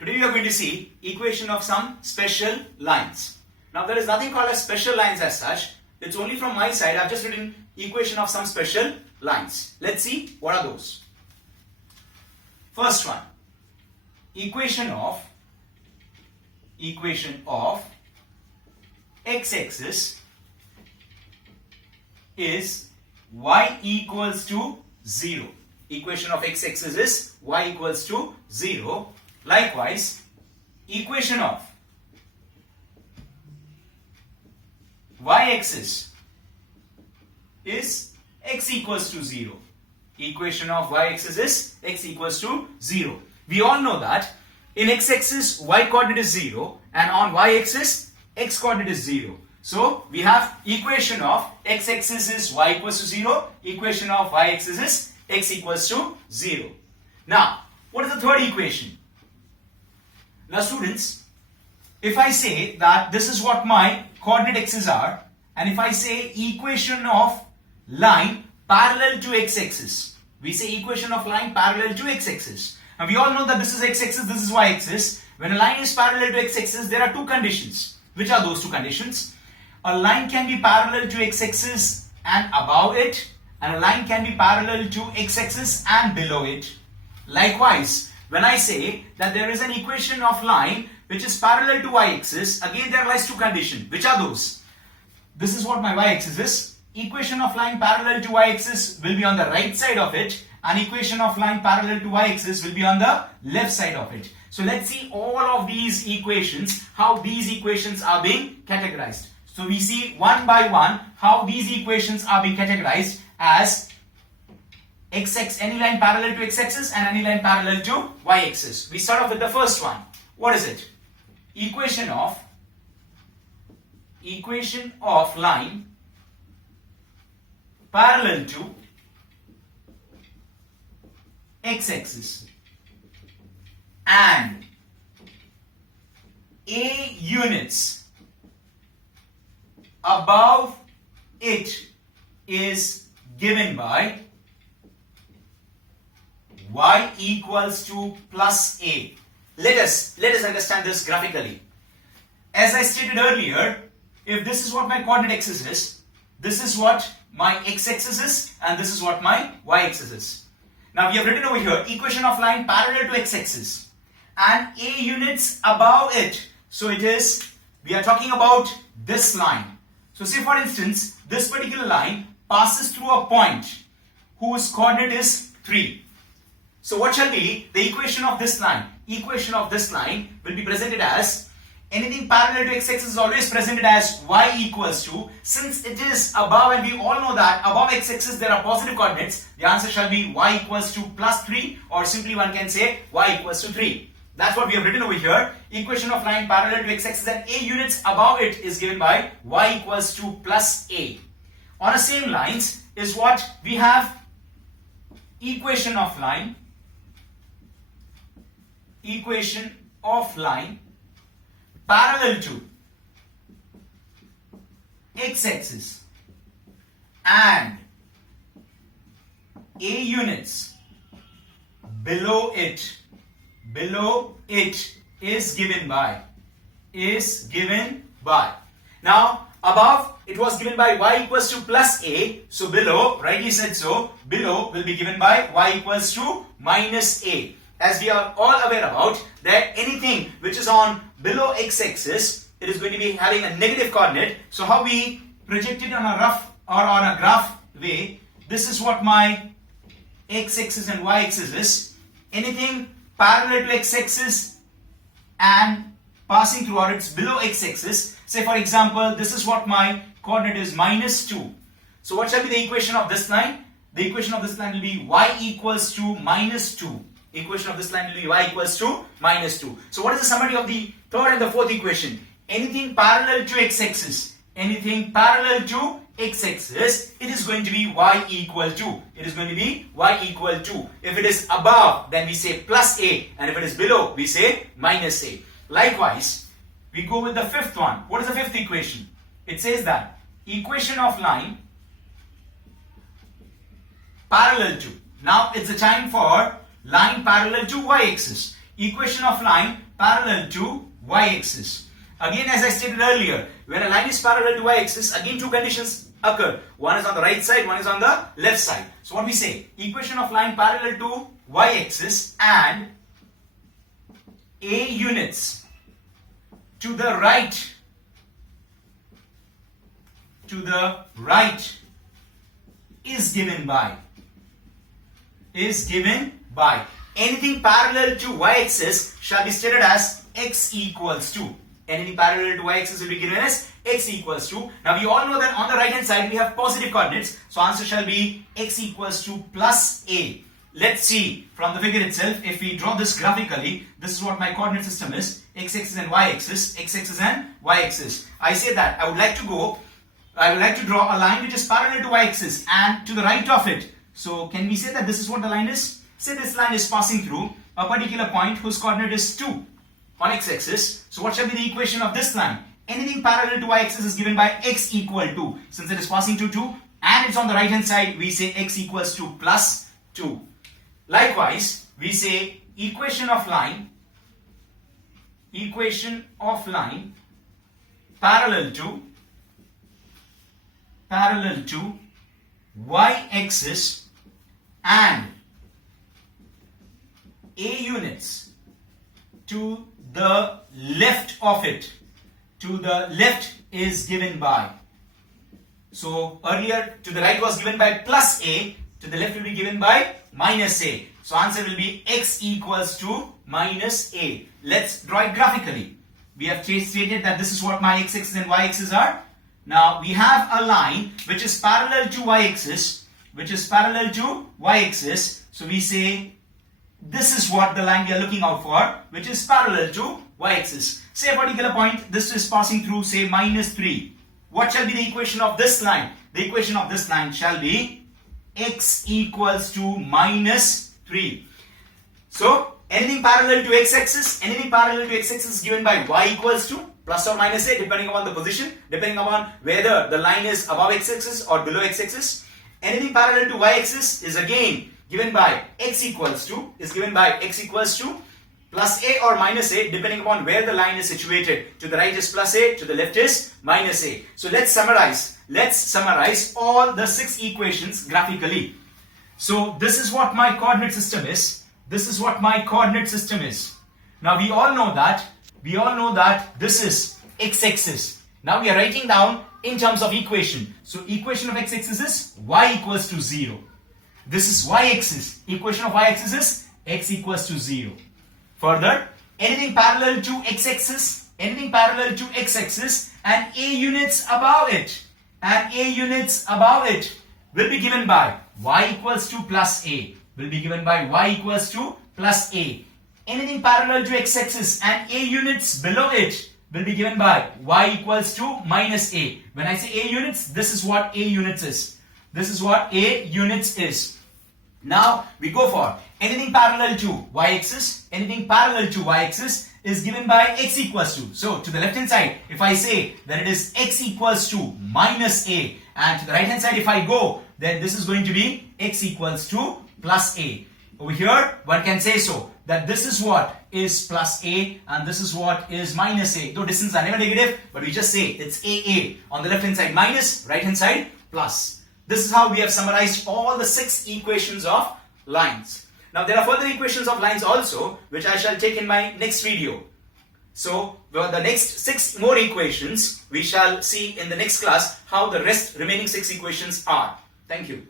Today we are going to see equation of some special lines. Now there is nothing called as special lines as such. It's only from my side. I've just written equation of some special lines. Let's see what are those. First one, equation of x-axis is y equals to 0. Equation of x-axis is y equals to 0. Likewise, equation of y-axis is x equals to 0. Equation of y-axis is x equals to 0. We all know that in x-axis y coordinate is 0 and on y-axis x coordinate is 0. So we have equation of x-axis is y equals to 0. Equation of y-axis is x equals to 0. Now, what is the third equation? Now students, if I say that this is what my coordinate x's are, and if I say equation of line parallel to x-axis, we say equation of line parallel to x-axis. Now we all know that this is x-axis, this is y-axis. When a line is parallel to x-axis, there are two conditions. Which are those two conditions? A line can be parallel to x-axis and above it, and a line can be parallel to x-axis and below it. Likewise, when I say that there is an equation of line which is parallel to y-axis, again there lies two conditions. Which are those? This is what my y-axis is. Equation of line parallel to y-axis will be on the right side of it, and equation of line parallel to y-axis will be on the left side of it. So let's see all of these equations, how these equations are being categorized. So we see one by one how these equations are being categorized as any line parallel to x-axis and any line parallel to y-axis. We start off with the first one. What is it? Equation of line parallel to x-axis and a units above it is given by y equals to plus a. Let us understand this graphically. As I stated earlier, if this is what my coordinate axis is, this is what my x-axis is, and this is what my y-axis is. Now we have written over here equation of line parallel to x-axis and a units above it. So it is, we are talking about this line. So say for instance, this particular line passes through a point whose coordinate is 3. So what shall be the equation of this line? Equation of this line will be presented as, anything parallel to x-axis is always presented as y equals to, since it is above and we all know that above x-axis there are positive coordinates, the answer shall be y equals to plus 3, or simply one can say y equals to 3. That's what we have written over here. Equation of line parallel to x-axis and a units above it is given by y equals to plus a. On the same lines is what we have equation of line parallel to x-axis and a units below it is given by. Now above it was given by y equals to plus a, so below, rightly said so, below will be given by y equals to minus a. As we are all aware about that anything which is on below x-axis, it is going to be having a negative coordinate. So how we project it on a rough or on a graph way, this is what my x-axis and y-axis is. Anything parallel to x-axis and passing through, or it's below x-axis, say for example this is what my coordinate is minus 2. So what shall be the equation of this line? The equation of this line will be y equals to minus 2. Equation of this line will be y equals to minus 2. So what is the summary of the third and the fourth equation? Anything parallel to x-axis, it is going to be y equal to. If it is above, then we say plus a, and if it is below, we say minus a. Likewise, we go with the fifth one. What is the fifth equation? It says that equation of line parallel to. Now it's the time for line parallel to y-axis. equation of line parallel to y-axis. Again, as I stated earlier, when a line is parallel to y-axis, again two conditions occur. One is on the right side, one is on the left side. So what we say? Equation of line parallel to y-axis and a units to the right is given by anything parallel to y-axis shall be stated as x equals to. Anything parallel to y-axis will be given as x equals to. Now we all know that on the right hand side we have positive coordinates. So answer shall be x equals to plus a. Let's see from the figure itself. If we draw this graphically, this is what my coordinate system is. X-axis and y-axis. X-axis and y-axis. I say that I would like to draw a line which is parallel to y-axis and to the right of it. So can we say that this is what the line is? Say this line is passing through a particular point whose coordinate is 2 on x-axis. So what shall be the equation of this line? Anything parallel to y-axis is given by x equal to. Since it is passing to 2 and it's on the right hand side, we say x equals to plus 2. Likewise, we say equation of line parallel to y-axis and a units to the left of it. To the left is given by. So earlier to the right was given by plus a, to the left will be given by minus a. So answer will be x equals to minus a. Let's draw it graphically. We have stated that this is what my x-axis and y-axis are. Now we have a line which is parallel to y-axis, So we say this is what the line we are looking out for, which is parallel to y-axis. Say a particular point, this is passing through, say minus 3. What shall be the equation of this line? The equation of this line shall be x equals to minus 3. So anything parallel to x-axis is given by y equals to plus or minus a, depending upon the position, depending upon whether the line is above x-axis or below x-axis. Anything parallel to y-axis is again given by x equals to plus a or minus a, depending upon where the line is situated. To the right is plus a, to the left is minus a. So let's summarize all the 6 equations graphically. So this is what my coordinate system is. Now we all know that this is x-axis. Now we are writing down in terms of equation. So equation of x-axis is y equals to 0. This is y-axis. Equation of y-axis is x equals to 0. Further, anything parallel to x-axis and a units above it will be given by y equals to plus a. Anything parallel to x-axis and a units below it will be given by y equals to minus a. When I say a units, this is what a units is. Now we go for anything parallel to y-axis is given by x equals to. So to the left hand side, if I say that it is x equals to minus a, and to the right hand side if I go, then this is going to be x equals to plus a. Over here one can say so that this is what is plus a and this is what is minus a. Though distances are never negative, but we just say it's a. On the left hand side minus, right hand side plus. This is how we have summarized all the 6 equations of lines. Now there are further equations of lines also, which I shall take in my next video. So the next 6 more equations we shall see in the next class, how the remaining 6 equations are. Thank you.